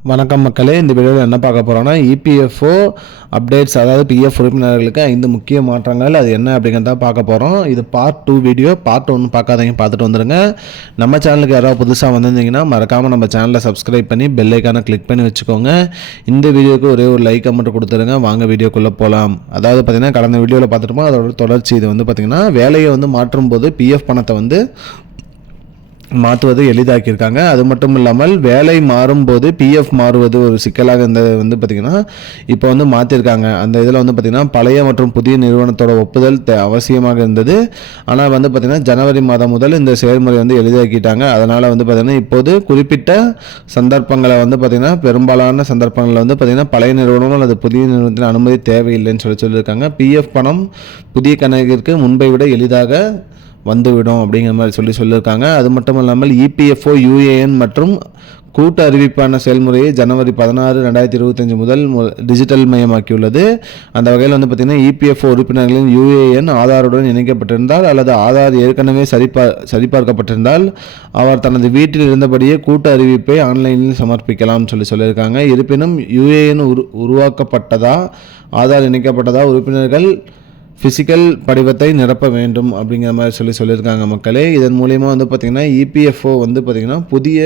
வணக்கம் மக்களே இந்த வீடியோவில் என்ன பார்க்க போகிறோன்னா இபிஎஃப்ஓ அப்டேட்ஸ் அதாவது பிஎஃப் உறுப்பினர்களுக்கு ஐந்து முக்கிய மாற்றங்கள் அது என்ன அப்படிங்கிறத பார்க்க போகிறோம் இது பார்ட் டூ வீடியோ பார்ட் ஒன்று பார்க்காதீங்க பார்த்துட்டு வந்துடுங்க நம்ம சேனலுக்கு யாராவது புதுசாக வந்திருந்தீங்கன்னா மறக்காமல் நம்ம சேனலை சப்ஸ்கிரைப் பண்ணி பெல்லைக்கான கிளிக் பண்ணி வச்சுக்கோங்க. இந்த வீடியோக்கு ஒரே ஒரு லைக்கை மட்டும் கொடுத்துருங்க வாங்க வீடியோக்குள்ளே போகலாம் அதாவது பார்த்தீங்கன்னா கடந்த வீடியோவில் பார்த்துட்டோமோ அதோட தொடர்ச்சி இது வந்து பார்த்திங்கன்னா வேலையை வந்து மாற்றும் போது பிஎஃப் பணத்தை வந்து மாற்றுவது எளிதாக்கியிருக்காங்க. அது மட்டும் இல்லாமல் வேலை மாறும்போது பிஎஃப் மாறுவது ஒரு சிக்கலாக இருந்தது வந்து பார்த்திங்கன்னா இப்போ வந்து மாற்றிருக்காங்க அந்த இதில் வந்து பார்த்திங்கன்னா பழைய மற்றும் புதிய நிறுவனத்தோட ஒப்புதல் தே- அவசியமாக இருந்தது. ஆனால் வந்து பார்த்திங்கன்னா ஜனவரி மாதம் முதல் இந்த செயல்முறை வந்து எளிதாக்கிட்டாங்க. அதனால் வந்து பார்த்திங்கன்னா இப்போது குறிப்பிட்ட சந்தர்ப்பங்களை வந்து பார்த்திங்கன்னா பெரும்பாலான சந்தர்ப்பங்களில் வந்து பார்த்திங்கன்னா பழைய நிறுவனம் அல்லது புதிய நிறுவனத்தின் அனுமதி தேவையில்லைன்னு சொல்லி சொல்லியிருக்காங்க. பிஎஃப் பணம் புதிய கணக்கிற்கு முன்பை விட எளிதாக வந்துவிடும் அப்படிங்கிற மாதிரி சொல்லி சொல்லியிருக்காங்க. அது மட்டும் இல்லாமல் இபிஎஃப்ஓ யூஏஎன் மற்றும் கூட்டு அறிவிப்பான செயல்முறையை ஜனவரி பதினாறு ரெண்டாயிரத்தி இருபத்தஞ்சு முதல் டிஜிட்டல் மயமாக்கியுள்ளது. அந்த வகையில் வந்து பார்த்திங்கன்னா இபிஎஃப்ஓ உறுப்பினர்களின் யூஏஎன் ஆதாருடன் இணைக்கப்பட்டிருந்தால் அல்லது ஆதார் ஏற்கனவே சரிபார் சரிபார்க்கப்பட்டிருந்தால் அவர் தனது வீட்டில் இருந்தபடியே கூட்டு அறிவிப்பை ஆன்லைனில் சமர்ப்பிக்கலாம்னு சொல்லி சொல்லியிருக்காங்க. இருப்பினும் யூஏஎன் உரு உருவாக்கப்பட்டதா ஆதார் இணைக்கப்பட்டதா உறுப்பினர்கள் ஃபிசிக்கல் படிவத்தை நிரப்ப வேண்டும் அப்படிங்கிற மாதிரி சொல்லி சொல்லியிருக்காங்க மக்களே. இதன் மூலயமா வந்து பார்த்திங்கன்னா இபிஎஃப்ஓ வந்து பார்த்திங்கன்னா புதிய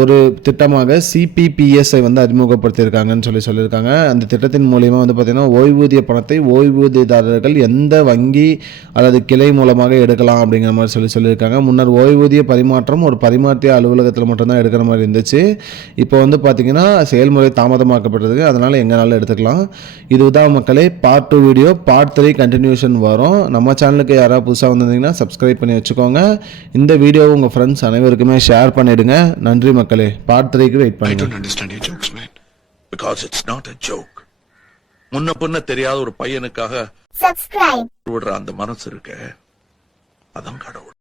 ஒரு திட்டமாக சிபிபிஎஸ்ஐ வந்து அறிமுகப்படுத்தியிருக்காங்கன்னு சொல்லி சொல்லியிருக்காங்க. அந்த திட்டத்தின் மூலயமா வந்து பார்த்திங்கன்னா ஓய்வூதிய பணத்தை ஓய்வூதியதாரர்கள் எந்த வங்கி அல்லது கிளை மூலமாக எடுக்கலாம் அப்படிங்கிற மாதிரி சொல்லி சொல்லியிருக்காங்க. முன்னர் ஓய்வூதிய பரிமாற்றம் ஒரு பரிமாற்றிய அலுவலகத்தில் மட்டும்தான் எடுக்கிற மாதிரி இருந்துச்சு. இப்போ வந்து பார்த்திங்கன்னா செயல்முறை தாமதமாக்கப்பட்டிருக்கு. அதனால் எங்கனாலும் எடுத்துக்கலாம். இதுதான் மக்களே part two video part three continuation வரும். நம்ம சேனலுக்கு யாராவது புதுசாக வந்திருந்தீங்கன்னா சப்ஸ்கிரைப் பண்ணி வச்சுக்கோங்க. இந்த வீடியோ உங்கள் ஃப்ரெண்ட்ஸ் அனைவருக்குமே ஷேர் பண்ணிவிடுங்க நன்றி மக்கள். பார்ட் த்ரீக்கு வெயிட் I பண்ணுங்க don't understand your jokes, man. Because it's not a joke. முன்ன பின்ன தெரியாத ஒரு பையனுக்காக subscribe விடுற அந்த மனசு இருக்க அதான் கடவுள்